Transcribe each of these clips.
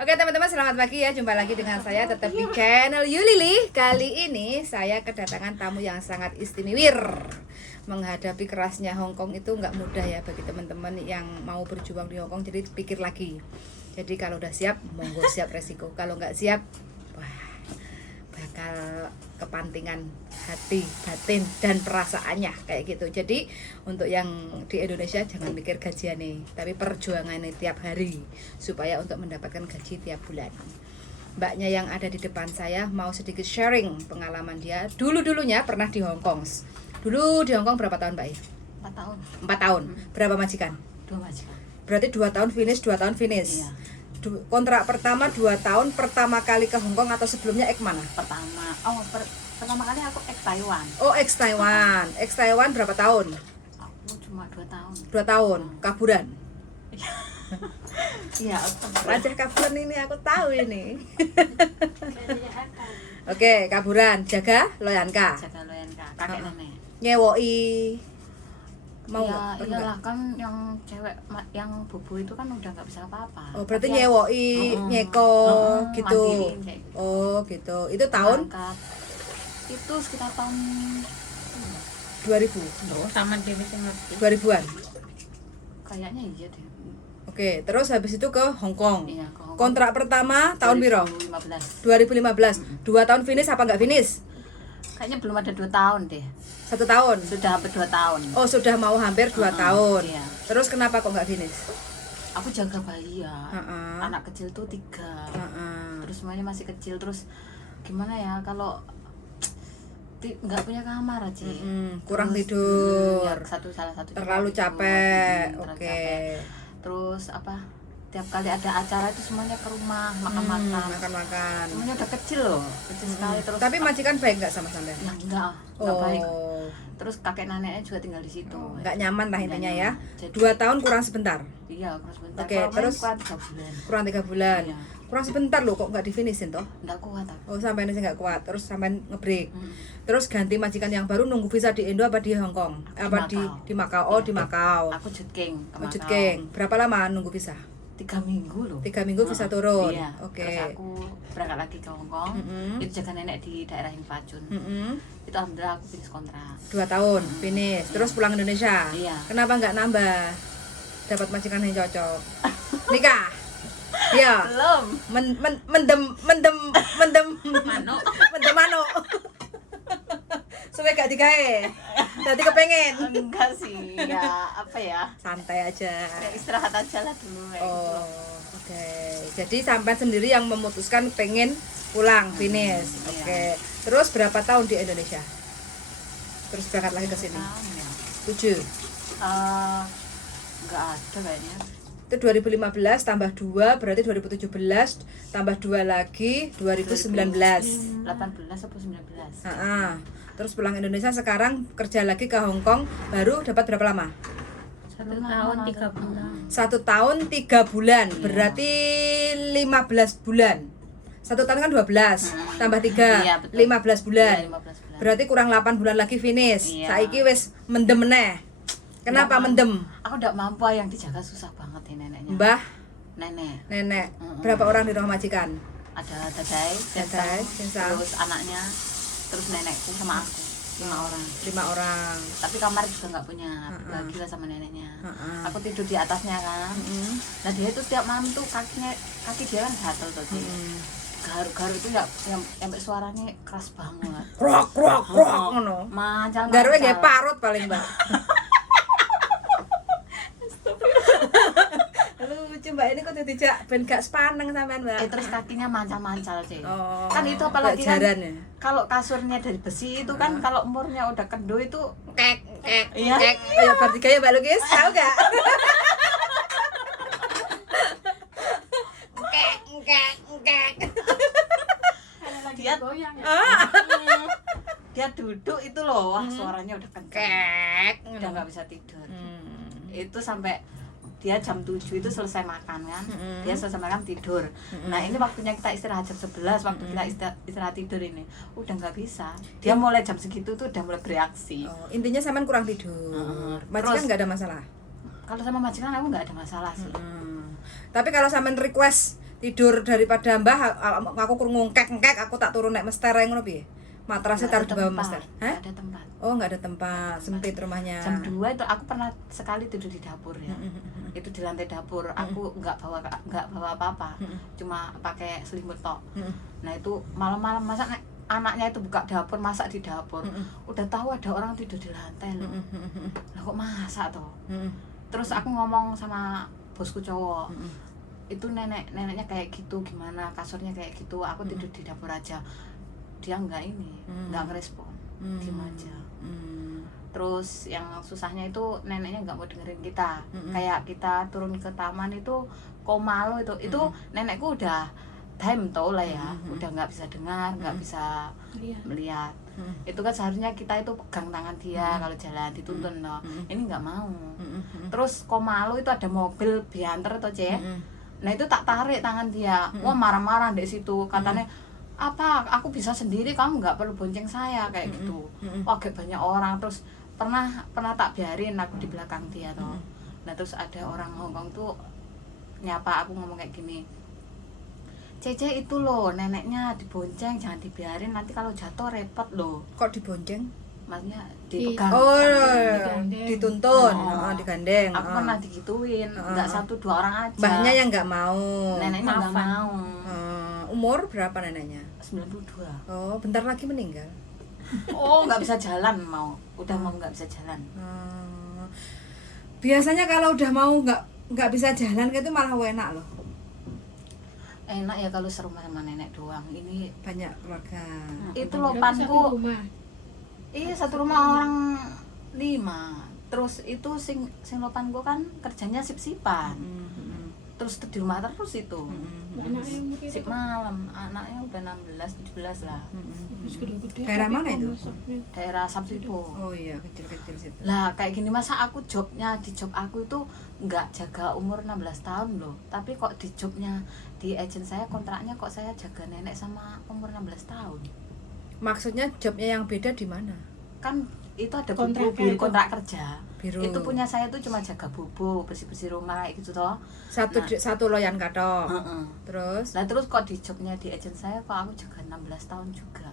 Oke teman-teman, selamat pagi ya. Jumpa lagi dengan saya tetap di channel Yulili. Kali ini saya kedatangan tamu yang sangat istimewa. Menghadapi kerasnya Hongkong itu nggak mudah ya bagi teman-teman yang mau berjuang di Hongkong. Jadi pikir lagi. Jadi kalau udah siap, monggo siap resiko. Kalau nggak siap, wah, bakal kepantingan hati, batin, dan perasaannya kayak gitu. Jadi untuk yang di Indonesia jangan mikir gajian nih, tapi perjuangannya tiap hari supaya untuk mendapatkan gaji tiap bulan. Mbaknya yang ada di depan saya mau sedikit sharing pengalaman dia. Dulunya pernah di Hongkong. Dulu di Hongkong berapa tahun Mbak? 4 tahun. 4 tahun. Berapa majikan? 2 majikan. Berarti 2 tahun finish, 2 tahun finish. Iya. Kontrak pertama 2 tahun, pertama kali ke Hongkong atau sebelumnya mana? Pertama kali aku Taiwan. Oh, Taiwan. Taiwan berapa tahun? Aku cuma 2 tahun. 2 tahun, kaburan. Iya, Raja kaburan ini aku tahu ini. Oke, kaburan, jaga loyanka. jaga loyanka, kakek nenek. Nyewoi mau Ya, nggak? iyalah kan yang cewek yang bobo itu kan udah nggak bisa apa-apa. Oh, berarti Tapi ya, nyewoi, nyeko gitu. mandiriin kayak gitu. Oh, gitu. Itu tahun Berangkat. Itu sekitar tahun 2000. taman Dewi ngerti. 2000-an. Kayaknya iya deh. Oke, terus habis itu ke Hongkong. Iya, ke Hongkong. Kontrak pertama tahun piro? 2015. 2015. 2 tahun finish apa nggak finish? Kayaknya belum ada 2 tahun deh. 1 tahun. Sudah hampir 2 tahun. Oh, sudah mau hampir 2 tahun. Iya. Terus kenapa kok nggak finish? Aku jaga bayi ya. Heeh. Anak kecil tuh 3. Heeh. Terus semuanya masih kecil, terus gimana ya kalau nggak punya kamar aja. Kurang Terus, tidur. ya, salah satu Terlalu juga capek. tidur, terlalu Oke. capek. Terus tiap kali ada acara itu semuanya ke rumah makan-makan. Makan-makan. Semuanya udah kecil loh, kecil sekali. Terus Tapi majikan baik nggak sama sampean? ya enggak baik. Terus kakek neneknya juga tinggal di situ. Nggak nyaman lah intinya ya. Nyaman. Jadi, 2 tahun kurang sebentar. iya, kurang sebentar. Oke, Kalau terus main kurang 3 bulan. kurang 3 bulan. Iya. Kurang sebentar loh, kok nggak di finishin toh? Enggak kuat aku. Oh, sampai ini nggak kuat. Terus sampai ngebreak. Hmm. Terus ganti majikan yang baru, nunggu visa di Indo apa di Hong Kong? Apa di Macau. di Makau? Oh, di Makau. Aku Jutking ke Oh, Macau. Jutking. Berapa lama nunggu visa? 3 minggu loh. 3 minggu visa turun. Iya. Oke. Terus aku berangkat lagi ke Hongkong. Mm-mm. Itu jaga nenek di daerah Infacun. Itu alhamdulillah aku finish kontrak. 2 tahun finish. Terus pulang Indonesia. Iya. Kenapa nggak nambah? Dapat majikan yang cocok. Nikah. Iya. Belum. Mendem Mano. mendem mano. Supaya gak digawe. Jadi kepengen. Enggak sih. Ya apa ya? Santai aja. Ya, istirahat aja lah dulu kayak gitu. Oh, oke. Jadi sampai sendiri yang memutuskan pengen pulang finish. Iya. Oke. Terus berapa tahun di Indonesia? Terus berangkat lagi ke sini. Tahun ya. 7. Enggak ada kayaknya. Itu 2015 tambah 2 berarti 2017 tambah 2 lagi 2019. 18 atau 19. Heeh. Terus pulang Indonesia, sekarang kerja lagi ke Hong Kong, baru dapat berapa lama? 1 tahun 3 bulan. 1 tahun 3 bulan, berarti 15 bulan. 1 tahun kan 12, tambah 3, Iya, betul. 15 bulan. Iya, 15 bulan. Berarti kurang 8 bulan lagi finish. Iya. Saiki wis mendem meneh. Kenapa Nggak mendem? Aku enggak mampu, yang dijaga susah banget ya neneknya. Mbah, Nenek. nenek, berapa orang di rumah majikan? Ada Dadai, Dadai, Sensang. terus anaknya, terus nenekku sama aku. 5 orang. 5 orang. Tapi kamar juga nggak punya, berbagi lah sama neneknya. Aku tidur di atasnya kan. Nah dia itu setiap malam tuh kaki dia kan gatel tuh. Garu-garu itu ya yang sampai suaranya keras banget. Krok krok krok ngono. Mancal. Garuwe nggih parut paling, Mbak. Lucu Mbak, ini kok dijak ben gak sepaneng sampean, Mbak. Terus kakinya mancal-mancal sih. Oh, Kan itu apalagi kan jaran ya? kalau kasurnya dari besi itu kan kalau umurnya udah kendo itu Kek kek Iya. kek. Kayak bertiga ya Mbak Lukis, tahu gak? Kek kek kek. dia dia duduk itu loh, wah suaranya udah kencang. Kek. Udah nggak bisa tidur. Itu sampai dia jam 7 itu selesai makan kan. Dia selesai makan tidur. Nah, ini waktunya kita istirahat jam 11, waktu kita istirahat tidur ini. Udah nggak bisa. Dia mulai jam segitu tuh udah mulai bereaksi. Oh, intinya sampean kurang tidur. Majikan Terus- nggak ada masalah. Kalau sama majikan aku nggak ada masalah sih. Tapi kalau sampean request Tidur daripada mbah aku krungu ngkek-ngkek aku tak turun naik mester ae ngono piye? Matrasnya taruh di bawah mester. Hah? Nggak ada tempat. Oh, enggak ada tempat, sempit rumahnya. Jam 2 itu aku pernah sekali tidur di dapur ya. Itu di lantai dapur. Aku nggak bawa apa-apa. Cuma pakai selimut tok. Nah, itu malam-malam masak anaknya itu buka dapur, masak di dapur. Udah tahu ada orang tidur di lantai loh. Lah kok masak toh? Terus aku ngomong sama bosku cowok. Itu neneknya kayak gitu, gimana kasurnya kayak gitu, aku tidur di dapur aja. Dia nggak ngerespon, diem aja. Terus yang susahnya itu neneknya nggak mau dengerin kita. Kayak kita turun ke taman itu Komalo itu nenekku udah time tau lah ya, udah nggak bisa dengar, nggak bisa melihat. Itu kan seharusnya kita itu pegang tangan dia kalau jalan, dituntun loh. Ini nggak mau. Terus Komalo itu ada mobil bianter toh Cek. Nah itu tak tarik tangan dia, wah marah-marah di situ, katanya apa aku bisa sendiri, kamu nggak perlu bonceng saya kayak gitu. Wah kayak banyak orang. Terus pernah tak biarin aku di belakang dia toh. Nah terus ada orang Hongkong tuh nyapa aku ngomong kayak gini, Cece itu loh neneknya dibonceng, jangan dibiarin, nanti kalau jatuh repot loh. Kok dibonceng? Maksudnya dipegang. Oh, dituntun, digandeng. Aku pernah digituin, nggak 1-2 orang aja. Mbahnya yang nggak mau. Neneknya nggak mau. Umur berapa neneknya? 92. Oh, bentar lagi meninggal. Oh, nggak bisa jalan udah mau nggak bisa jalan. Biasanya kalau udah mau nggak bisa jalan itu malah enak loh. Enak ya kalau serumah sama nenek doang. Ini Banyak keluarga. itu lopanku. Iya, satu rumah orang 5. Terus itu sing lopanku kan kerjanya sip-sipan. Terus di rumah terus itu. Sip malam, anaknya udah 16-17 lah. Daerah mana itu? Daerah Sabsipo. Oh iya, kecil-kecil situ. Lah kayak gini, masa aku di job aku itu nggak jaga umur 16 tahun loh. Tapi kok di jobnya, di agent saya kontraknya kok saya jaga nenek sama umur 16 tahun. Maksudnya jobnya yang beda di mana? Kan itu ada kontrak kerja. Biru. Itu punya saya tuh cuma jaga bubuk, bersih-bersih rumah kayak gitu toh. Satu loyan katok. Terus? Nah terus kok di jobnya di agent saya kok aku jaga 16 tahun juga.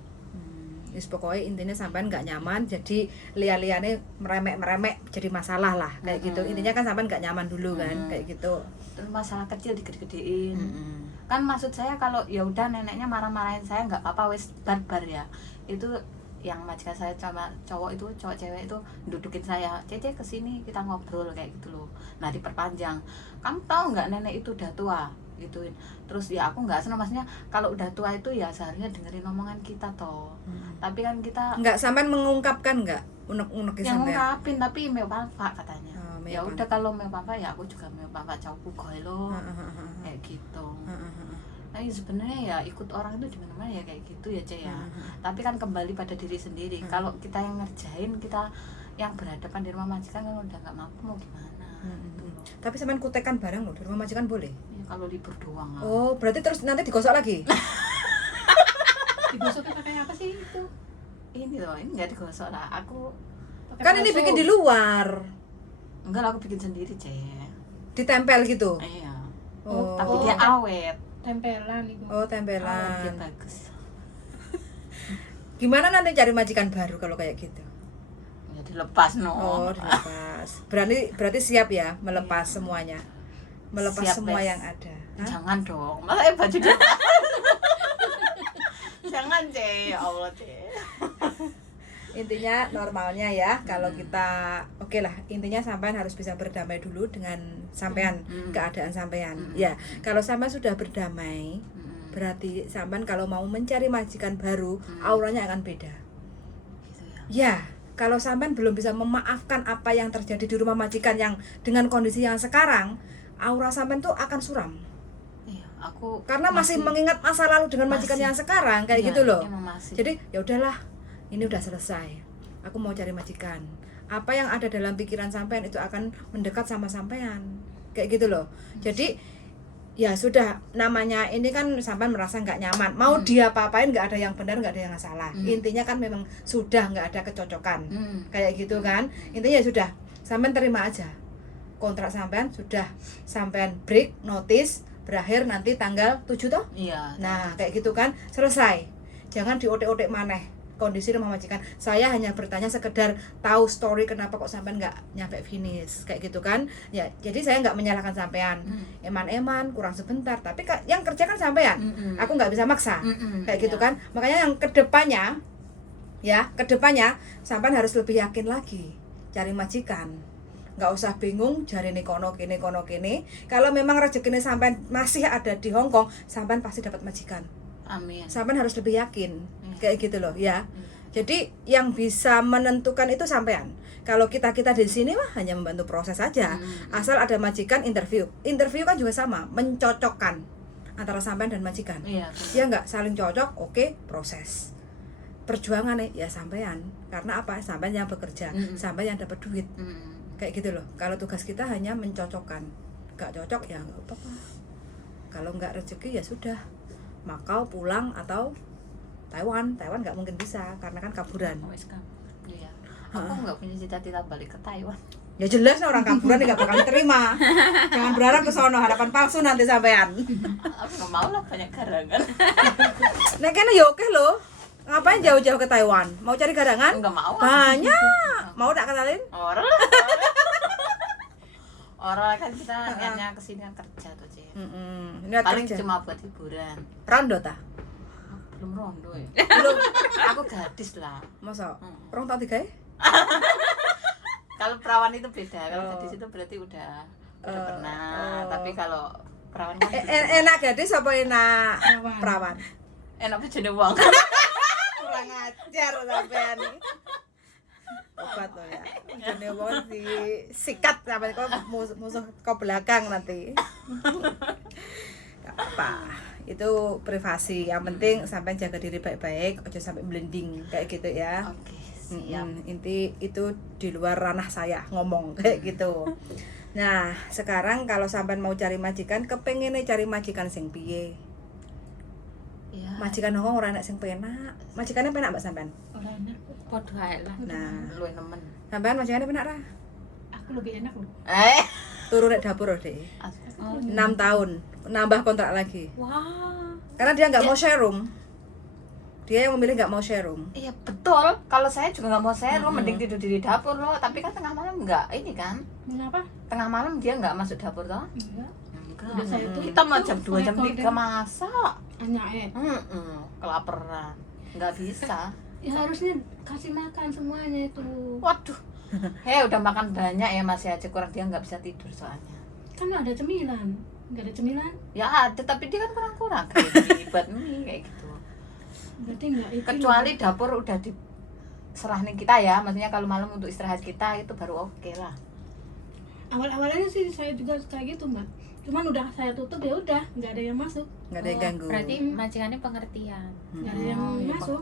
Wis pokoknya intinya sampean nggak nyaman, jadi liane meremek jadi masalah lah kayak gitu. Intinya kan sampean nggak nyaman dulu kan kayak gitu. Terus masalah kecil digede-gedein. Kan maksud saya kalau ya udah neneknya marah-marahin saya nggak apa-apa, wis barbar ya. Itu yang majikan saya sama cowok cewek itu dudukin saya, Cece kesini kita ngobrol kayak gitu loh. Nah diperpanjang, kamu tahu nggak nenek itu udah tua gituin. Terus ya aku nggak senang, maksudnya kalau udah tua itu ya seharusnya dengerin omongan kita toh. Tapi kan kita nggak, sampean mengungkapkan nggak unek-unek yang sampean? ngungkapin, tapi meu papa katanya. Ya Meu udah kalau meu papa ya aku juga meu papa cowokku goy lo kayak gitu. Nah sebenarnya ya ikut orang itu di mana-mana ya kayak gitu ya Cek ya. Tapi kan kembali pada diri sendiri. Kalau kita yang ngerjain, kita yang berhadapan di rumah majikan kan udah nggak mampu mau gimana. Gitu loh. Tapi sampean kutekan barang loh di rumah majikan boleh? Ya, kalau libur doang lah. Oh, berarti terus nanti digosok lagi? Digosoknya pakai apa sih itu? Ini loh, ini nggak digosok lah. Aku Kan ini bikin di luar. enggak lah, aku bikin sendiri Cek. Ditempel gitu? Iya. Oh. Tapi dia awet. Tempelan itu. Oh, Dia tempelan. bagus. Gimana nanti cari majikan baru kalau kayak gitu? Ya dilepas no. Oh, dilepas. Berarti siap ya melepas semuanya. Melepas Siap, semua Bes. yang ada. Hah? Jangan dong. Masa baju dia. Jangan Cek, ya Allah Cek. Intinya normalnya ya, kalau kita oke lah, intinya sampean harus bisa berdamai dulu dengan sampean, keadaan sampean. Ya, kalau sampean sudah berdamai, berarti sampean kalau mau mencari majikan baru, auranya akan beda. Gitu ya. Ya, kalau sampean belum bisa memaafkan apa yang terjadi di rumah majikan yang dengan kondisi yang sekarang, aura sampean tuh akan suram. Iya, aku Karena masih mengingat masa lalu dengan majikan yang sekarang kayak Iya, gitu loh. emang masih. Jadi ya udahlah, ini udah selesai. Aku mau cari majikan. Apa yang ada dalam pikiran sampean itu akan mendekat sama sampean. Kayak gitu loh. Jadi ya sudah, namanya ini kan sampean merasa nggak nyaman. Mau dia apa-apain nggak ada yang benar, nggak ada yang salah. Intinya kan memang sudah nggak ada kecocokan. Kayak gitu kan. Intinya ya sudah, sampean terima aja. Kontrak sampean sudah sampean break, notice, berakhir nanti tanggal 7 toh. Iya. Nah, kayak gitu kan, selesai. Jangan diotek-otek maneh kondisi rumah majikan. Saya hanya bertanya sekedar tahu story kenapa kok sampean nggak nyampe finish kayak gitu kan. Ya, jadi saya nggak menyalahkan sampean. Eman-eman kurang sebentar, tapi yang kerja kan sampean. Aku nggak bisa maksa. Kayak gitu kan. Makanya yang kedepannya sampean harus lebih yakin lagi cari majikan. Nggak usah bingung cari kono kene. Kalau memang rezekinya sampean masih ada di Hong Kong, sampean pasti dapat majikan. Amin. Sampean harus lebih yakin. Kayak gitu loh ya. Jadi yang bisa menentukan itu sampean. Kalau kita di sini mah hanya membantu proses saja. Asal ada majikan interview. Interview kan juga sama, mencocokkan antara sampean dan majikan. Iya. Ya nggak saling cocok, oke, proses. Perjuangan ya sampean. Karena apa? Sampean yang bekerja, sampean yang dapat duit. Kayak gitu loh. Kalau tugas kita hanya mencocokkan. Nggak cocok ya nggak apa-apa. Kalau nggak rezeki ya sudah. Makau pulang atau Taiwan nggak mungkin bisa karena kan kaburan. Iya. Aku nggak punya cita-cita balik ke Taiwan. Ya jelas orang kaburan nggak bakal terima. Jangan berharap ke sono, harapan palsu nanti sampean. Aku nggak mau lah banyak garangan. Nek kene ya oke loh. Ngapain jauh-jauh ke Taiwan? Mau cari garangan? Nggak mau. Banyak. Mau tak kenalin? Orang kan kita niatnya kesini kan kerja tuh Ci. Niat Paling kerja. cuma buat hiburan. Rondo ta? Belum rondo ya. Belum. Aku gadis lah. Masa? Rong tak tiga ya? Kalau perawan itu beda. Kalau Oh. gadis itu berarti udah pernah. Tapi kalau perawan kan Enak gadis apa enak Perawan. perawan? enak aja uang. Kurang ajar sampean nih. Obat loh ya. Jane wong disikat sampai kok musuh ke belakang nanti. Gak apa-apa. Itu privasi. Yang penting sampai jaga diri baik-baik, aja sampai blending kayak gitu ya. Oke, siap. Inti itu di luar ranah saya ngomong kayak gitu. Nah, sekarang kalau sampean mau cari majikan, kepengene cari majikan sing piye? Iya. Majikan Hongkong ora enak sing penak. Majikannya penak Mbak sampean? Ora enak. Podo ae lah. Nah, Lu nemen. sampean majikannya penak ra? Aku lebih enak loh. Turun nek dapur loh, Dek. Oh. 6 tahun, nambah kontrak lagi. Wah. Karena dia nggak mau share room. Dia yang memilih nggak mau share room. Iya betul. Kalau saya juga nggak mau share, mending tidur di dapur loh. Tapi kan tengah malam nggak ini kan. Mengapa? Tengah malam dia nggak masuk dapur toh? Enggak. Enggak. Udah saya tuh Kita mau jam 2 jam 3 rekor masak. Hanya Kelaparan. Nggak bisa. ya harusnya kasih makan semuanya itu. Waduh. Udah makan banyak ya masih aja kurang, dia nggak bisa tidur soalnya. Kan ada cemilan. Enggak ada cemilan. Ya ada tapi dia kan kurang-kurang kayak gini buat mie kayak gitu. Berarti enggak itu. Kecuali dapur udah diserahin kita ya, maksudnya kalau malam untuk istirahat kita itu baru oke lah. Awal-awalnya sih saya juga kayak gitu, Mbak. Cuman udah saya tutup ya udah, enggak ada yang masuk. Nggak ada yang ganggu. Berarti majikannya pengertian. Enggak ada yang masuk.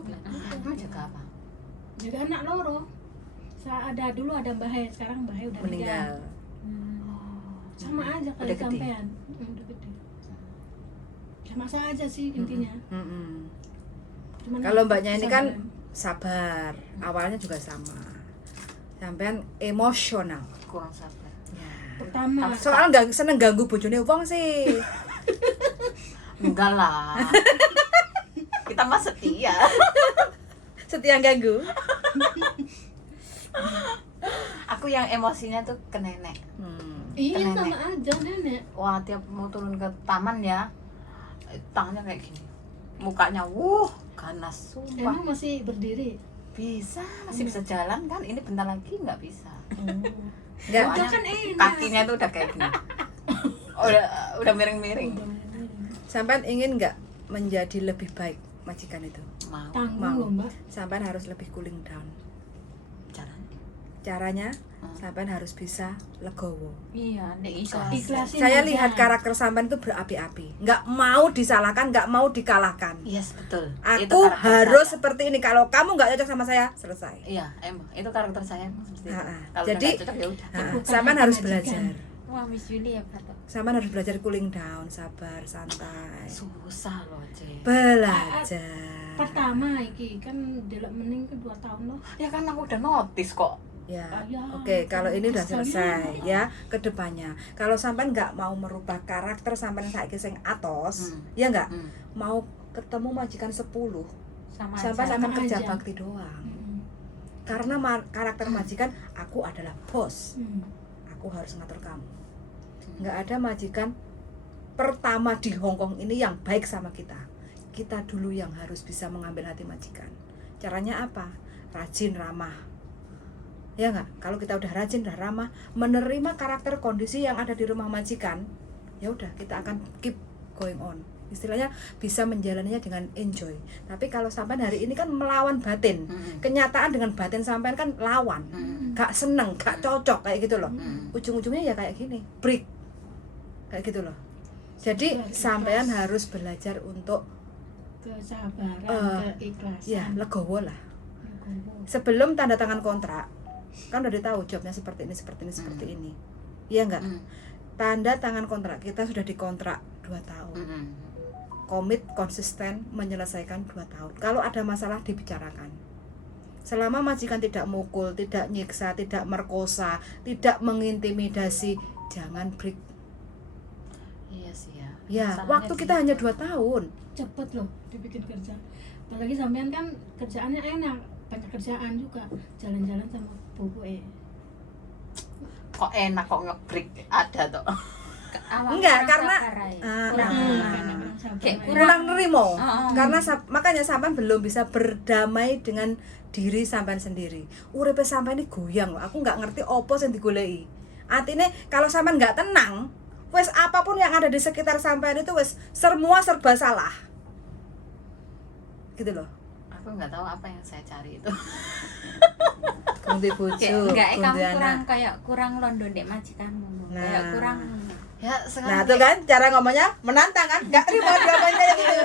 Kamu jaga apa? Jaga anak loro. Ada dulu ada Mbah He, sekarang Mbah He udah meninggal. Sama aja Udah kayak gede? sampean. Udah gede. Sama saja sih intinya. Cuman Kalau mbaknya ini kan sabaran. sabar, awalnya juga sama. Sampean emosional. Kurang sabar. Pertama Soal nggak seneng ganggu bojone wong sih. Enggak lah. Kita mah setia. Setia ganggu. Aku yang emosinya tuh ke nenek. iya Nenek. sama aja nenek. Wah, tiap mau turun ke taman ya, tangannya kayak gini. Mukanya ganas sumpah. Emang masih berdiri. Masih bisa jalan kan? Ini bentar lagi nggak bisa. Nggak. Soalnya kan enak. kakinya tuh udah kayak gini. udah miring-miring. Sampean ingin nggak menjadi lebih baik majikan itu? Mau Tanggung loh, Mbak. Sampean harus lebih cooling down. caranya. Caranya sampean harus bisa legowo. Iya, nek ikhlas. Ikhlasin Saya aja. lihat karakter sampean itu berapi-api. Nggak mau disalahkan, nggak mau dikalahkan. Yes, betul. Itu Aku karakter harus saya. seperti ini. Kalau kamu nggak cocok sama saya, selesai. Iya, emang itu karakter saya emang seperti itu. Ha-ha. Kalau Jadi- nggak cocok ya udah. Bukan Sampean hanya harus majikan. belajar. Wah, Miss Juli ya, Pak. Sampean harus belajar cooling down, sabar, santai. Susah loh, Cek. Belajar. Pertama iki kan delok mening ke 2 tahun loh. Ya kan aku udah notice kok. Ya, Ya, oke, kalau ini udah sekali. selesai ya ke depannya. Kalau sampean nggak mau merubah karakter sampean saiki sing atos, ya nggak? Mau ketemu majikan 10, Sama sampean aja. akan Sama kerja aja. bakti doang. Mm-mm. Karena karakter majikan, aku adalah bos. Mm. Aku harus ngatur kamu. Nggak ada majikan pertama di Hongkong ini yang baik sama kita. Kita dulu yang harus bisa mengambil hati majikan. Caranya apa? Rajin, ramah. Ya nggak? Kalau kita udah rajin, udah ramah, menerima karakter kondisi yang ada di rumah majikan, ya udah kita akan keep going on. Istilahnya bisa menjalaninya dengan enjoy. Tapi kalau sampai hari ini kan melawan batin, kenyataan dengan batin sampean kan lawan, gak seneng, gak cocok kayak gitu loh. Ujung-ujungnya ya kayak gini, break, kayak gitu loh. Jadi sampean harus belajar untuk Kesabaran, keikhlasan. ya legowo lah. Legowo. Sebelum tanda tangan kontrak kan udah tahu jobnya seperti ini seperti ini, iya enggak? Tanda tangan kontrak, kita sudah dikontrak 2 tahun, komit konsisten menyelesaikan 2 tahun. Kalau ada masalah dibicarakan. Selama majikan tidak mukul, tidak nyiksa, tidak merkosa, tidak mengintimidasi, jangan break. Iya sih ya. Ya, Masalahnya waktu kita gitu. hanya 2 tahun. Cepet loh dibikin kerja. Apalagi sampean kan kerjaannya enak, banyak kerjaan juga. Jalan-jalan sama buku Kok enak kok ngebreak ada tuh. Awalnya Enggak, kurang karena sabar aja. Nah, karena kurang sabar. Kayak kurang nerimo. Oh. Karena makanya sampean belum bisa berdamai dengan diri sampean sendiri. Uripe sampean ini goyang loh. Aku nggak ngerti opo sing digoleki. Artinya kalau sampean nggak tenang, wes apapun yang ada di sekitar sampean itu wes semua serba salah. Gitu loh. Aku nggak tahu apa yang saya cari itu. Ganti bojo, Kayak enggak kamu ganti kurang anak. kayak kurang londo dek majikanmu. Nah. Kayak kurang Ya Nah, sekarang tuh kan cara ngomongnya menantang kan? Nggak terima jawabannya kayak gitu.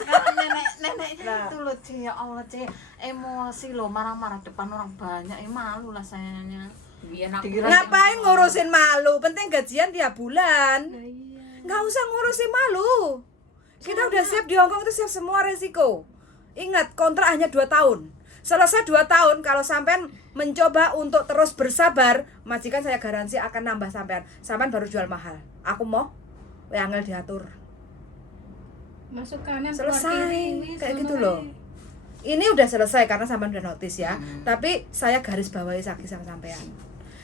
sekarang neneknya Nah. itu loh Ci, ya Allah Ci, emosi loh, marah-marah depan orang banyak, malu lah sayanya. biar aku Dikira- Ngapain ngurusin malu? Penting gajian tiap bulan. Nah, iya. Nggak usah ngurusin malu. Kita udah siap di Hongkong itu siap semua resiko. Ingat, kontrak hanya 2 tahun. Selesai 2 tahun, kalau sampean mencoba untuk terus bersabar, majikan saya garansi akan nambah sampean. Sampean baru jual mahal. Aku mau, angel diatur. Masuk kanan keluar Selesai, kiri, wis, kayak gitu ngono loh. ae. Ini udah selesai karena sampean udah notice ya. Tapi saya garis bawahi lagi sama sampean.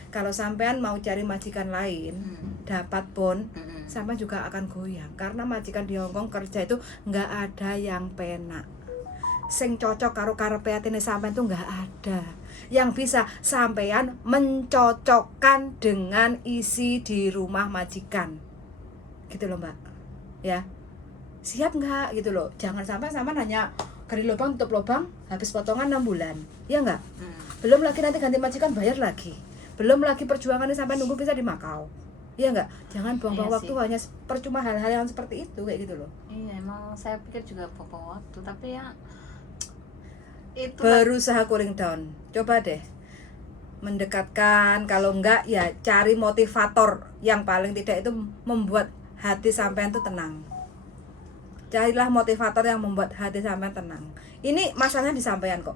Kalau sampean mau cari majikan lain, dapat pun, sampean juga akan goyang. Karena majikan di Hongkong kerja itu nggak ada yang penak. Sing cocok karo karepe atine sampean tuh nggak ada. Yang bisa sampean mencocokkan dengan isi di rumah majikan. Gitu loh, Mbak. Ya. Siap nggak gitu loh. Jangan sampai sampean hanya gali lubang tutup lubang habis potongan 6 bulan. Ya nggak? Belum lagi nanti ganti majikan bayar lagi. Belum lagi perjuangannya sampai nunggu bisa di Makau. Iya nggak? Jangan buang-buang Iya waktu sih. hanya percuma hal-hal yang seperti itu kayak gitu loh. Iya emang saya pikir juga buang waktu, tapi ya itu Berusaha cooling down. Coba deh mendekatkan, kalau enggak ya cari motivator yang paling tidak itu membuat hati sampean tuh tenang. Carilah motivator yang membuat hati sampean tenang. Ini masalahnya di sampean kok.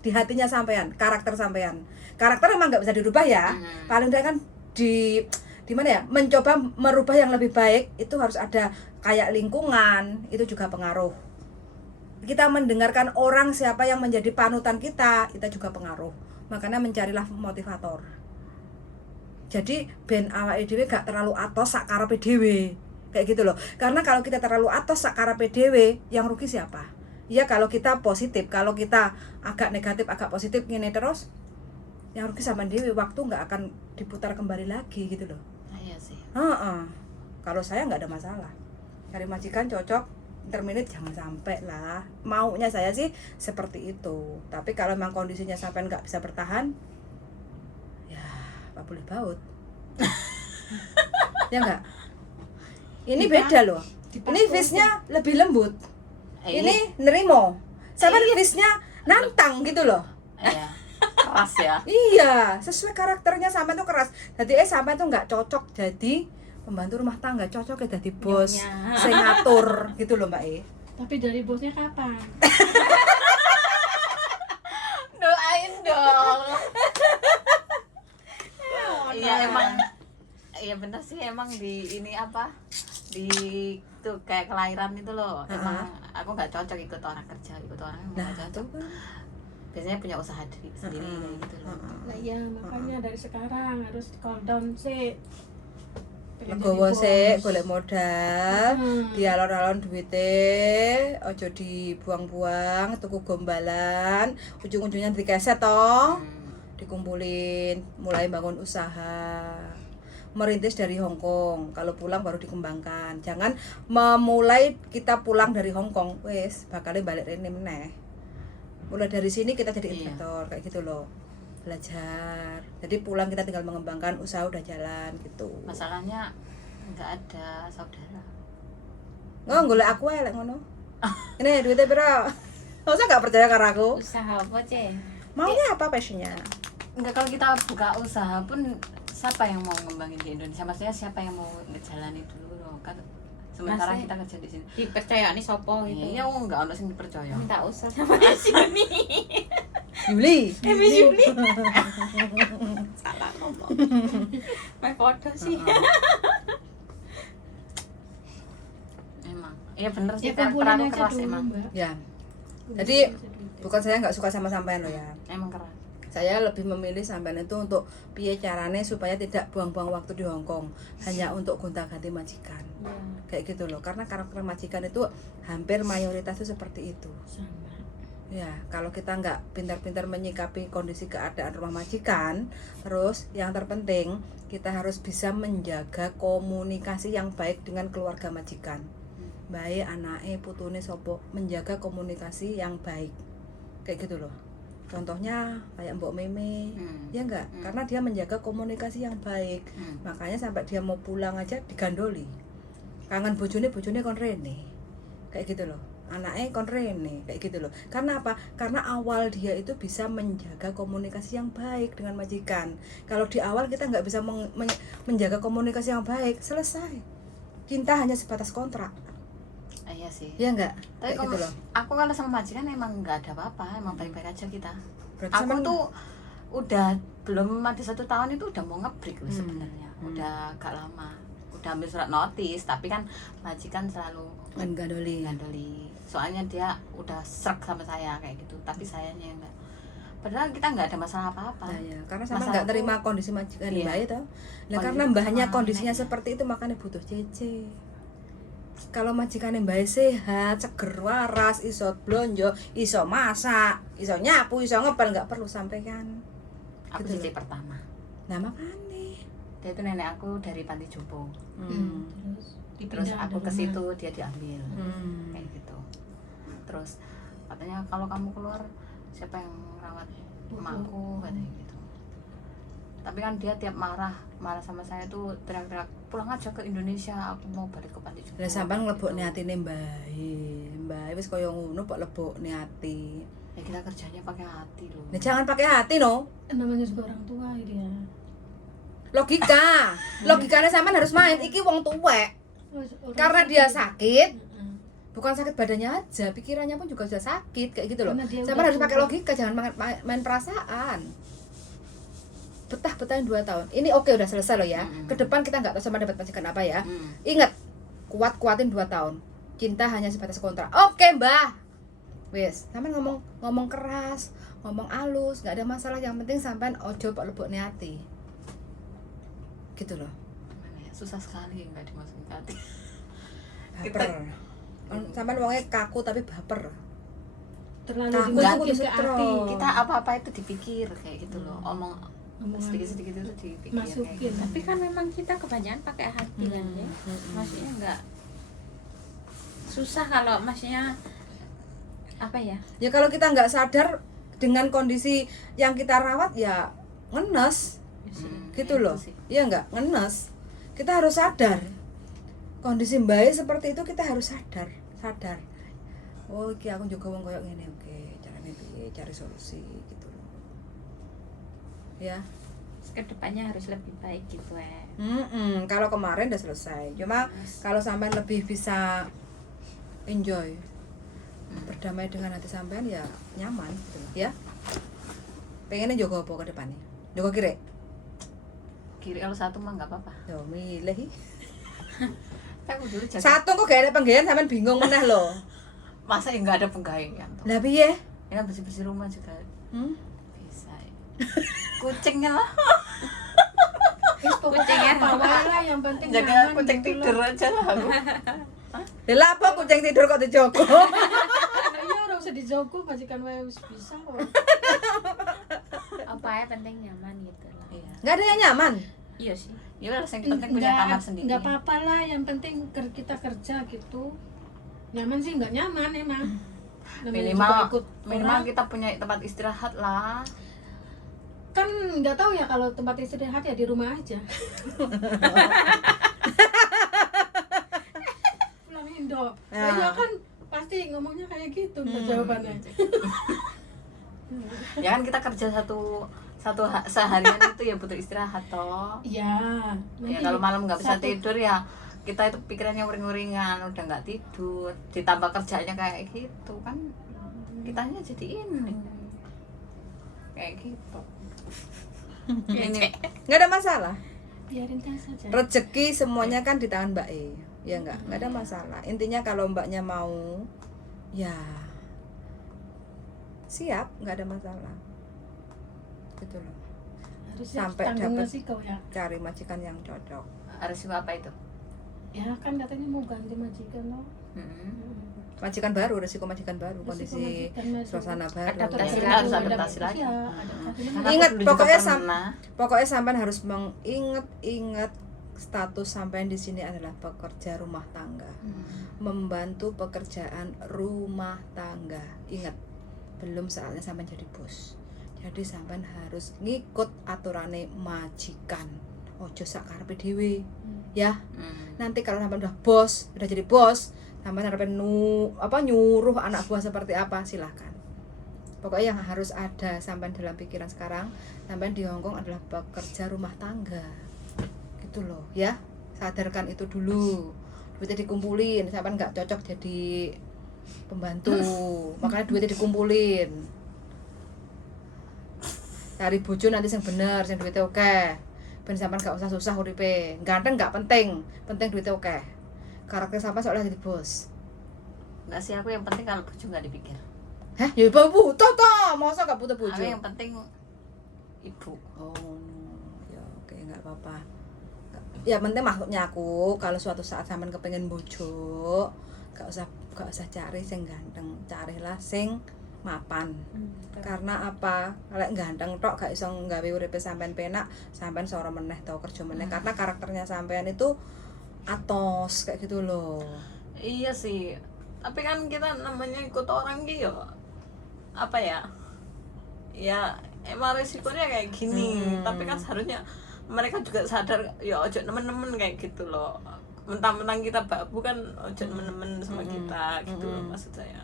Di hatinya sampean, karakter sampean. Karakter emang nggak bisa dirubah ya. Paling tidak kan di mana ya? Mencoba merubah yang lebih baik itu harus ada kayak lingkungan, itu juga pengaruh. Kita mendengarkan orang siapa yang menjadi panutan kita juga pengaruh. Makanya mencarilah motivator. Jadi ben awake dhewe gak terlalu atos sak karepe dhewe. Kayak gitu loh. Karena kalau kita terlalu atos sak karepe dhewe, yang rugi siapa? Ya kalau kita positif, kalau kita agak negatif, agak positif gini terus, yang rugi sama dhewe, waktu nggak akan diputar kembali lagi gitu loh. iya sih. Kalau saya nggak ada masalah. Cari majikan cocok, interminate jangan sampai lah. Maunya saya sih seperti itu. Tapi kalau memang kondisinya sampai nggak bisa bertahan, ya apa boleh baut. Ya nggak? Ini beda loh. Ini fishnya lebih lembut. Ini nerimo. Sampai fishnya nantang gitu loh. Iya. Keras ya. Iya, sesuai karakternya sampai tuh keras. Jadi sampai tuh nggak cocok jadi pembantu rumah tangga, cocok ya jadi bos, Nyonya. saya ngatur gitu loh Mbak E. Tapi dari bosnya kapan? Doain dong. Iya emang, iya bener sih emang di ini apa di tuh kayak kelahiran itu loh. Emang aku nggak cocok ikut orang kerja, ikut orang nggak cocok. Biasanya punya usaha sendiri kayak gitu loh. Nah iya makanya dari sekarang harus call down sih. Pengen jadi Legowo bos. sik golek modal, dialon-alon duwite, aja dibuang-buang, tuku gombalan, ujung-ujungnya dikeset toh. Dikumpulin, mulai bangun usaha. Merintis dari Hong Kong, kalau pulang baru dikembangkan. Jangan memulai kita pulang dari Hong Kong, wes bakalnya balik rene meneh. Mulai dari sini kita jadi investor kayak gitu loh. Belajar. Jadi pulang kita tinggal mengembangkan usaha udah jalan gitu. Masalahnya nggak ada saudara. Golek aku ae lek ngono. Ini duitnya piro? Masa nggak percaya karo aku? Usaha apa, Ce? Maunya apa passionnya? Enggak, kalau kita buka usaha pun siapa yang mau ngembangin di Indonesia? Maksudnya siapa yang mau ngejalani dulu loh kan? Sementara Masih kita kerja di sini. Dipercayani sopo gitu. Iya, enggak ono sing dipercaya. Minta usul sama Mas Yuni. Yuli. Mas Yuni. Salah ngomong. Main foto sih. Emang. Iya bener sih, Ya karakter kumpulan aku aja keras dulu, emang. Mbak. Ya. Jadi bukan saya nggak suka sama sampean lo ya. Emang keras. Saya lebih memilih sampean itu untuk piye carane supaya tidak buang-buang waktu di Hong Kong hanya untuk gonta-ganti majikan. Kayak gitu loh. Karena karakter majikan itu hampir mayoritas itu seperti itu. Sama. Ya, kalau kita nggak pintar-pintar menyikapi kondisi keadaan rumah majikan, terus yang terpenting kita harus bisa menjaga komunikasi yang baik dengan keluarga majikan. Baik anake, putune sopo, menjaga komunikasi yang baik. Kayak gitu loh. Contohnya kayak Mbok Meme, ya enggak? Karena dia menjaga komunikasi yang baik. Makanya sampai dia mau pulang aja digandoli. Kangen bojone kon rene. Kayak gitu loh. Anaknya kon rene, kayak gitu loh. Karena apa? Karena awal dia itu bisa menjaga komunikasi yang baik dengan majikan. Kalau di awal kita nggak bisa menjaga komunikasi yang baik, selesai. Cinta hanya sebatas kontrak. Iya sih. Ya enggak? Tapi Kayak gitu kalau loh. aku kalau sama majikan emang nggak ada apa-apa, emang baik-baik aja kita. Berarti Aku sama- tuh udah belum ada 1 tahun itu udah mau nge-break loh sebenarnya. Udah agak lama. Udah ambil surat notis, tapi kan majikan selalu menggandoli. ngandoli. Soalnya dia udah srek sama saya kayak gitu, tapi sayanya enggak. Padahal kita nggak ada masalah apa-apa. Nah, ya, karena sama Masalah nggak aku- terima kondisi majikan Iya. baik toh. Nah, Kondisi- karena mbahnya kondisinya neneknya. seperti itu makanya butuh cece. Kalau majikan yang baik sehat, seger waras, iso blonjo, iso masak, iso nyapu, iso ngepel, nggak perlu sampekan. Aku Gitu cici loh. pertama. Nah makanya. Dia itu nenek aku dari panti jompo. Terus Terus aku ke situ dia diambil. Hmm. Kayak gitu. Terus katanya kalau kamu keluar siapa yang rawat emakku katanya gitu. Tapi kan dia tiap marah sama saya tuh teriak-teriak pulang aja ke Indonesia, aku mau balik ke panti jompo. Lah sampean nglebokne Gitu. atine mbae wis kaya ngono kok lebokne ati. Ya kita kerjanya pakai hati loh. Nah jangan pakai hati no. namanya juga orang tua dia. Logika. Logikanya sampean harus main. Iki wong tuwek. Orang Karena sakit. dia sakit, Heeh. bukan sakit badannya aja, pikirannya pun juga sudah sakit kayak gitu loh. Karena dia Sampean udah harus pakai tua. logika, jangan main perasaan. Betah-betahin 2 tahun. Ini oke udah selesai loh ya. Ke depan kita nggak tahu sama dapat majikan apa ya. Ingat, kuatin 2 tahun. Cinta hanya sebatas kontrak. Oke, Mbah. Wes, sampean ngomong keras, ngomong halus, nggak ada masalah. Yang penting sampean ojo pak lebokne hati. Gitu loh. Gimana ya? Susah sekali nggak dimasukin ke hati. Baper. Sampean wongnya kaku tapi baper. terlalu Takut dimasukin aku ke disetrum. hati. Kita apa-apa itu dipikir kayak gitu loh. Omong Omongan sedikit-sedikit itu dipikir kayak masukin. gitu. Tapi kan memang kita kebanyakan pakai hati kan ya. Maksudnya enggak susah kalau maksudnya apa ya? Ya kalau kita nggak sadar dengan kondisi yang kita rawat ya ngenes gitu Ya loh. itu sih. Iya nggak ngenes. Kita harus sadar. Kondisi baik seperti itu kita harus sadar. Oh, iki aku juga wong koyo ngene, oke. Carane piye? Cari solusi gitu loh. Ya. Kedepannya harus lebih baik gitu ya. Kalau kemarin udah selesai. Cuma kalau sampean lebih bisa enjoy, berdamai dengan hati sampean ya nyaman gitu loh, ya. Pengennya jogo apa ke depannya? Jogo kiri. kiri, kalau satu mah nggak apa-apa. Yo milih. Aku dulu jaga. Satu kok gak ada penggawean sampean bingung meneh lho. Masa ya nggak ada penggawean tuh? Lah piye? Ya kan bersih-bersih rumah juga Hmm? bisa. Ya. Kucingnya lah. Kucingnya apa wae lah, yang penting Jaga nyaman kucing gitu tidur loh. aja lah aku. Lah apa kucing tidur kok dijogo? Iya ora usah dijogo, majikan wae wis bisa kok. Apa ya penting nyaman gitu lah. Iya. Enggak ada yang nyaman. Iya sih. Ya udah, yang penting punya kamar sendiri. Enggak apa-apa lah, yang penting kita kerja gitu. Nyaman sih enggak nyaman emang. Namanya juga Minimal ikut minimal orang. kita punya tempat istirahat lah. Kan nggak tahu ya kalau tempat istirahat ya di rumah aja. Pulang Indo. Ya. Ya kan pasti ngomongnya kayak gitu jawabannya. Ya kan kita kerja seharian itu ya butuh istirahat toh. Ya. Ya kalau malam nggak bisa satu- tidur ya kita itu pikirannya uring-uringan, udah nggak tidur, ditambah kerjanya kayak gitu kan, kitanya jadi ini kayak gitu. Ini Enggak ada masalah. biarin kan saja. Rezeki semuanya kan di tangan Mbak E. Ya enggak ada masalah. Intinya kalau Mbaknya mau ya siap, enggak ada masalah. Gitu loh. Harusnya sampai tanggung dapat- resiko ya. Cari majikan yang cocok. harus apa itu? Ya kan katanya mau ganti majikan loh. Majikan baru, resiko majikan baru, Resiko kondisi majikan baru. suasana baru. Adaptasi, Tergantung harus adaptasi adaptasi lagi. Ya, adaptasi lagi. Karena Ingat, aku dulu juga pokoknya pernah. Pokoknya sampean harus mengingat status sampean di sini adalah pekerja rumah tangga. Membantu pekerjaan rumah tangga. Ingat, belum saatnya sampean jadi bos. Jadi sampean harus ngikut aturane majikan. Ojo sak karepe dhewe. Ya, nanti kalau sampean udah bos, udah jadi bos, sampean harus nyuruh anak buah seperti apa, silahkan. Pokoknya yang harus ada sampean dalam pikiran sekarang, sampean di Hongkong adalah pekerja rumah tangga. Gitu loh, ya. Sadarkan itu dulu. Duitnya dikumpulin, sampean nggak cocok jadi pembantu. Makanya duitnya dikumpulin. Cari bojo nanti yang bener, yang duitnya oke. Ben sampean gak usah susah uripe. Ganteng gak penting, penting duitnya oke. Karakter sampean soalnya jadi bos. Nggak sih, aku yang penting kalau bojo nggak dipikir. Hah? Ya butuh toh, masa gak butuh bojo? Aku yang penting ibu. Oh, ya oke, nggak apa-apa. Ya penting maksudnya aku kalau suatu saat sampean kepengen bojo, gak usah cari sing ganteng, carilah sing mapan. Karena apa? Kalau ganteng tok gak iso nggawe uripe sampean penak, sampean soro meneh tau kerja meneh. Karena karakternya sampean itu atos kayak gitu loh. Iya sih, tapi kan kita namanya ikut orang gitu, apa ya? Ya emang resikonya kayak gini. Tapi kan seharusnya mereka juga sadar, ya ojo nemen-nemen kayak gitu loh. Mentang-mentang kita babu kan ojo nemen-nemen sama kita gitu loh, maksud saya.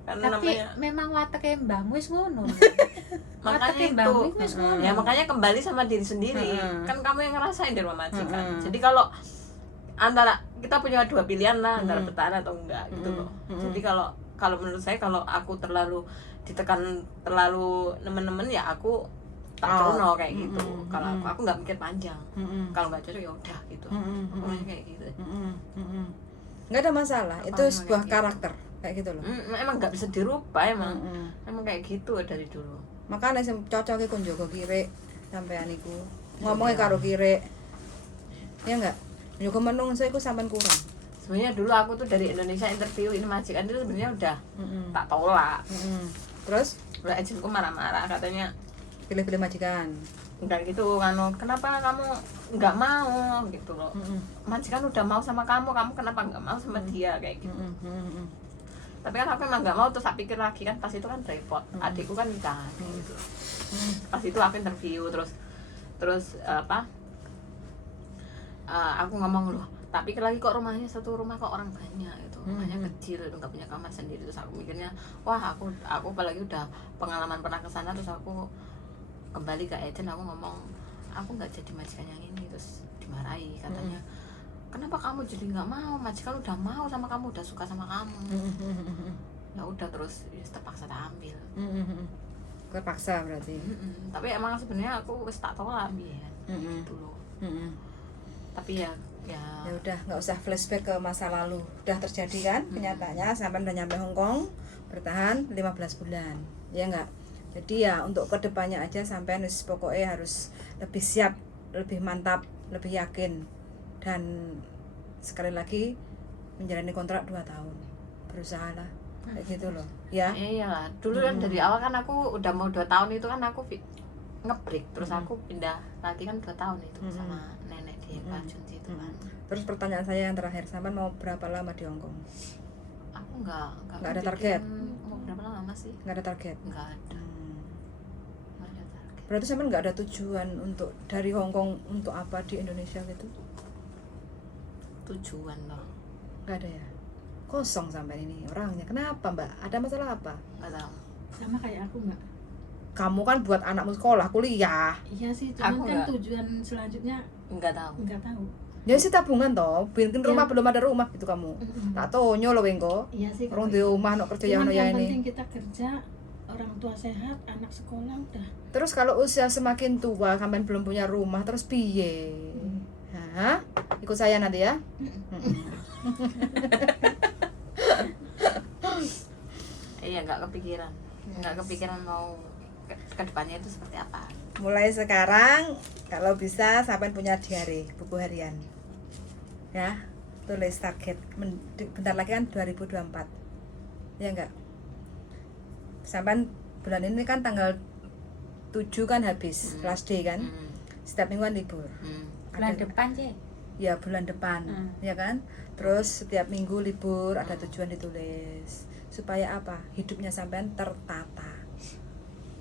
Karena Tapi namanya memang wataknya mbahmu wis ngono. makanya Wataknya itu mbahmu wis ngono. ya makanya kembali sama diri sendiri. Kan kamu yang ngerasain di rumah majikan. Jadi kalau antara kita punya dua pilihan lah, antara bertahan atau enggak gitu loh. Jadi kalau menurut saya, kalau aku terlalu ditekan, terlalu nemen-nemen, ya aku tak trono kayak gitu. Kalau aku nggak mikir panjang. Kalau nggak cocok ya udah gitu. Pokoknya kayak gitu. Nggak ada masalah, itu Apa, sebuah kayak gitu. karakter kayak gitu loh. Emang nggak bisa dirubah emang. Emang kayak gitu dari dulu. Makanya sing cocoke kon jaga kire sampean iku. Ngomongnya karo kire. Ya enggak? Jaga menungso iku sampean kurang. Sebenarnya dulu aku tuh dari Indonesia interview ini majikan itu sebenarnya udah tak tolak. Terus Udah agentku marah-marah, katanya pilih-pilih majikan. enggak gitu kan, kenapa kamu nggak mau gitu loh. Majikan udah mau sama kamu kenapa nggak mau sama dia kayak gitu. Tapi kan aku emang nggak mau, terus tak pikir lagi kan, pas itu kan repot, adikku kan nikahan gitu. Pas itu aku interview terus aku ngomong, loh tak pikir lagi kok rumahnya satu rumah kok orang banyak gitu, rumahnya kecil itu nggak punya kamar sendiri. Terus aku mikirnya, wah aku apalagi udah pengalaman pernah kesana, terus aku kembali ke agent, aku ngomong aku nggak jadi majikan yang ini. Terus dimarahi, katanya kenapa kamu jadi nggak mau, majikan udah mau sama kamu, udah suka sama kamu. Ya udah, terus ya terpaksa tak ambil. Terpaksa berarti. Tapi emang sebenarnya aku wis tak tolak biyen. gitu loh. Tapi ya Ya udah, nggak usah flashback ke masa lalu. Udah terjadi kan kenyataannya, sampai udah nyampe Hong Kong, bertahan 15 bulan. Ya enggak? Jadi ya untuk kedepannya aja sampai pokoknya harus lebih siap, lebih mantap, lebih yakin. Dan sekali lagi menjalani kontrak 2 tahun. Berusahalah kayak gitu loh. Ya. Iyalah, dulu kan dari awal kan aku udah mau 2 tahun itu kan aku ngebreak, terus aku pindah lagi kan 2 tahun itu sama nenek di Pajun situ kan. Terus pertanyaan saya yang terakhir, sampai mau berapa lama di Hong Kong? Aku nggak ada target? mau berapa lama sih? Nggak ada target? Nggak ada target. Berarti sampai nggak ada tujuan untuk dari Hong Kong untuk apa di Indonesia gitu? Tujuan loh, Nggak ada ya? Kosong sampai ini orangnya. Kenapa mbak? Ada masalah apa? nggak tahu. Sama kayak aku nggak. Kamu kan buat anakmu sekolah, kuliah. Iya sih, cuman Aku kan nggak. tujuan selanjutnya Nggak tahu. nggak tahu. Ya sih tabungan toh, bikin rumah Ya. belum ada rumah gitu kamu. Tak tonyo loh wengko. Iya sih. Orang kalau di itu. rumah, no kerja yang Cuman no ya yang ini. penting kita kerja, orang tua sehat, anak sekolah udah. Terus kalau usia semakin tua, sampai belum punya rumah, terus piye? Hah? Ikut saya nanti ya. Iya, nggak kepikiran mau ke depannya itu seperti apa. Mulai sekarang kalau bisa sampai punya diary, buku harian. Ya, tulis target. Bentar lagi kan 2024. Ya enggak? Sampai bulan ini kan tanggal 7 kan habis, last day kan. Setiap mingguan libur. Bulan Ada- depan sih. Ya bulan depan, ya kan? Terus setiap minggu libur ada tujuan ditulis. Supaya apa? Hidupnya sampean tertata.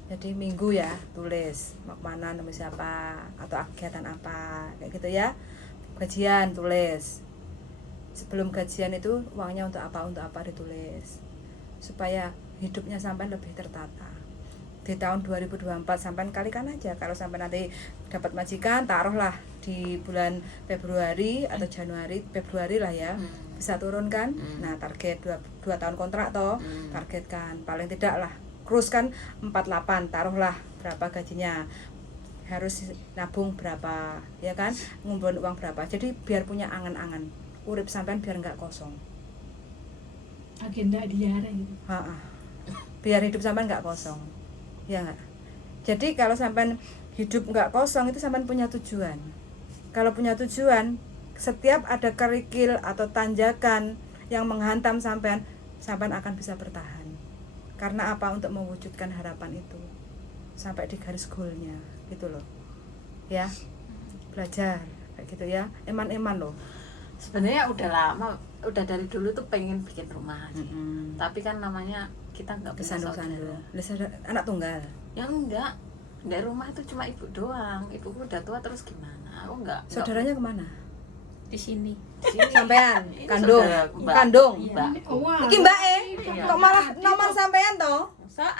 Jadi minggu ya tulis mau kemana, nemu siapa, atau kegiatan apa, kayak gitu ya. Gajian tulis. Sebelum gajian itu uangnya untuk apa ditulis. Supaya hidupnya sampean lebih tertata. Di tahun 2024 sampean kalikan aja, kalau sampai nanti dapat majikan taruhlah di bulan Februari atau Februari lah ya, bisa turun kan. Nah target 2 tahun kontrak toh, targetkan paling tidak lah cruise kan 48, taruhlah berapa gajinya, harus nabung berapa ya kan, ngumpulin uang berapa, jadi biar punya angan-angan urip sampean biar nggak kosong. Agenda diare gitu. Biar hidup sampean nggak kosong, ya nggak. Jadi kalau sampean hidup nggak kosong itu sampean punya tujuan. Kalau punya tujuan, setiap ada kerikil atau tanjakan yang menghantam sampean akan bisa bertahan. Karena apa? Untuk mewujudkan harapan itu sampai di garis goalnya gitu loh. Ya, belajar kayak gitu ya, eman-eman loh. Sebenarnya udah lama, udah dari dulu tuh pengen bikin rumah aja. Tapi kan namanya kita nggak punya Kesandung-sandung. Anak tunggal. Ya enggak, dari rumah itu cuma ibu doang. Ibuku udah tua terus gimana? Aku enggak. Saudaranya kemana? Di sini. Sampean Ini kandung. saudara Mbak. Kandung. Mbak. Wah, Iki Mbak Iya. kok malah nomor sampean toh? tak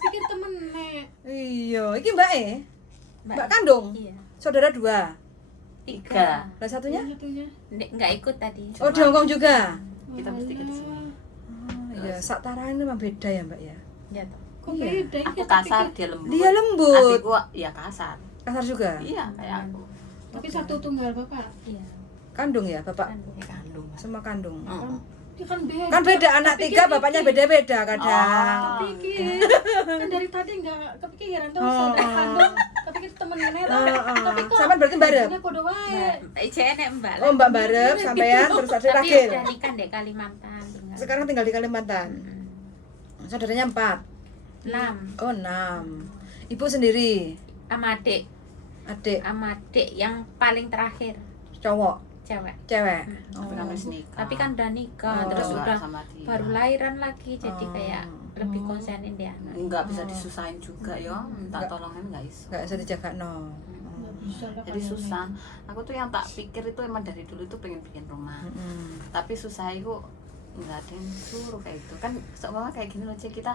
pikir temen nek. Iya, iki Mbak Mbak kandung. Iya. Saudara 2. 3. Lah satunya? Satunya. Nggak ikut tadi. Oh, di Hongkong juga. Kita bertiga di sini. Iya, saktarane memang beda ya, Mbak ya. Ya toh. Kok Iya. beda ya? Aku kasar, dia lembut. Dia lembut. Adikku ya kasar. Kasar juga. Iya, kayak aku. Tapi satu tunggal bapak. Iya. Kandung ya, Bapak? Kandung. Ya kandung. Sama kandung. Dia kan beda. Kan beda anak Tak 3, pikir bapaknya iki. beda-beda kadang. Tak pikir. Kan dari tadi nggak kepikiran tuh saudara kandung. Kepikir temen nenek tuh. Tapi kok Sampean berarti barep. ini podo wae. Enak Mbak. Oh, Mbak barep sampean terus ada Tapi Ragil. udah nikah di Kalimantan. tinggal. Sekarang tinggal di Kalimantan. Saudaranya 4. 6 Oh, 6. Ibu sendiri, sama adik yang paling terakhir cowok, cewek. cewek. Tapi kan harus nikah. Tapi kan udah nikah, Oh. terus Enggak udah sama dia. baru lahiran lagi, jadi Oh. kayak lebih konsenin dia anak. Enggak bisa disusahin juga ya, minta Enggak. tolongin enggak iso. Nggak bisa dijaga no. Nggak bisa lah Jadi kalau susah. Aku tuh yang tak pikir itu emang dari dulu tuh pengen bikin rumah. Tapi susah itu nggak ada yang suruh kayak itu kan. Seumpama kayak gini loh, Cek, kita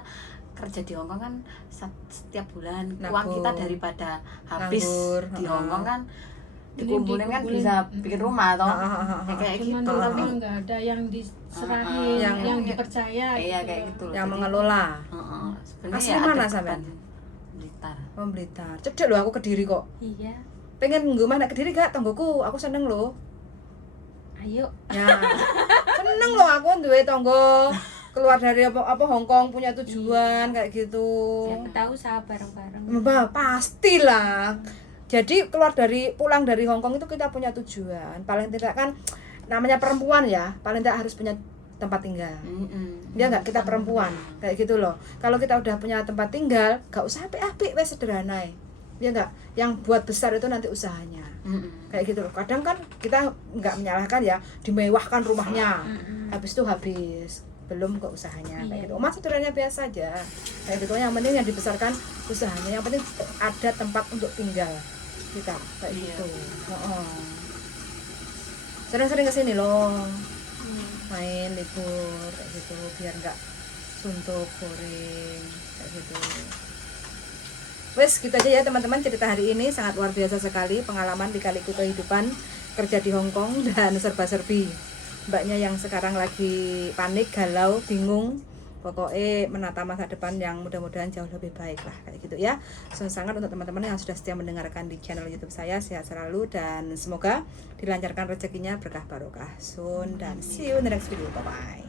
kerja di Hongkong kan setiap bulan uang Nabung. kita daripada habis Nganggur, di Hongkong kan Ini dikumpulin kan dikumpulin. bisa bikin rumah toh. Ah. Ya, kayak Cuman gitu tapi nggak ada yang diserahin, Yang- yang dipercaya. iya gitu. kayak gitu loh. Yang Jadi, mengelola. sebenarnya Asli ya mana ada sampean? beban. Blitar. Oh, Blitar. Cedek loh aku Kediri kok. Iya. pengen nggo omah nek Kediri gak tanggoku, aku seneng loh. Ayo. Ya. Seneng loh aku duwe tangga keluar dari apa Hong Kong punya tujuan kayak gitu. Siapa tahu usaha bareng-bareng. Mbak, pastilah. Jadi pulang dari Hong Kong itu kita punya tujuan. Paling tidak kan namanya perempuan ya, paling tidak harus punya tempat tinggal. Ya enggak, kita perempuan kayak gitu loh. Kalau kita udah punya tempat tinggal, gak usah apik-apik wes sederhana. Ya enggak, yang buat besar itu nanti usahanya. Kayak gitu loh. Kadang kan kita enggak menyalahkan ya, dimewahkan rumahnya. Habis itu habis belum ke usahanya kayak gitu. Mas sederhananya biasa aja kayak gitu. Yang penting yang dibesarkan usahanya, yang penting ada tempat untuk tinggal kita kayak gitu. Sering-sering kesini loh, main libur kayak gitu biar nggak suntuk boring kayak gitu. Wes gitu aja ya teman-teman, cerita hari ini sangat luar biasa sekali, pengalaman di-liku kehidupan kerja di Hong Kong dan serba-serbi. Mbaknya yang sekarang lagi panik, galau, bingung, pokoknya menata masa depan yang mudah-mudahan jauh lebih baik lah kayak gitu ya. Sangat untuk teman-teman yang sudah setia mendengarkan di channel YouTube saya, sehat selalu dan semoga dilancarkan rezekinya, berkah barokah. Dan see you in the next video, bye bye.